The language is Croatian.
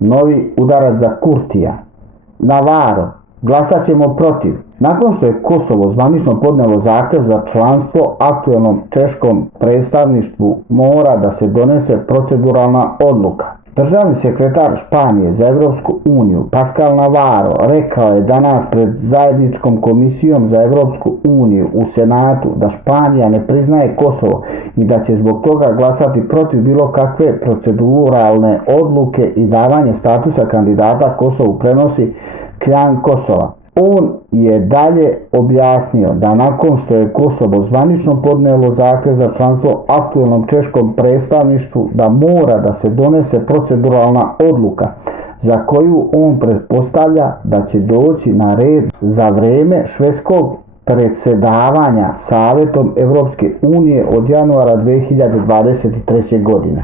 Novi udarac za Kurtija. Navarro, glasat ćemo protiv. Nakon što je Kosovo zvanično podnijelo zahtjev za članstvo, aktualnom češkom predstavništvu mora da se donese proceduralna odluka. Državni sekretar Španije za Europsku uniju Pascal Navarro rekao je danas pred zajedničkom komisijom za Europsku uniju u Senatu da Španija ne priznaje Kosovo i da će zbog toga glasati protiv bilo kakve proceduralne odluke i davanje statusa kandidata Kosovu, prenosi Klan Kosova. On je dalje objasnio da nakon što je Kosovo zvanično podnijelo zahtjev za članstvo aktualnom češkom predstavništvu da mora da se donese proceduralna odluka za koju on pretpostavlja da će doći na red za vrijeme švedskog predsjedavanja Savjetom Europske unije od januara 2023. godine.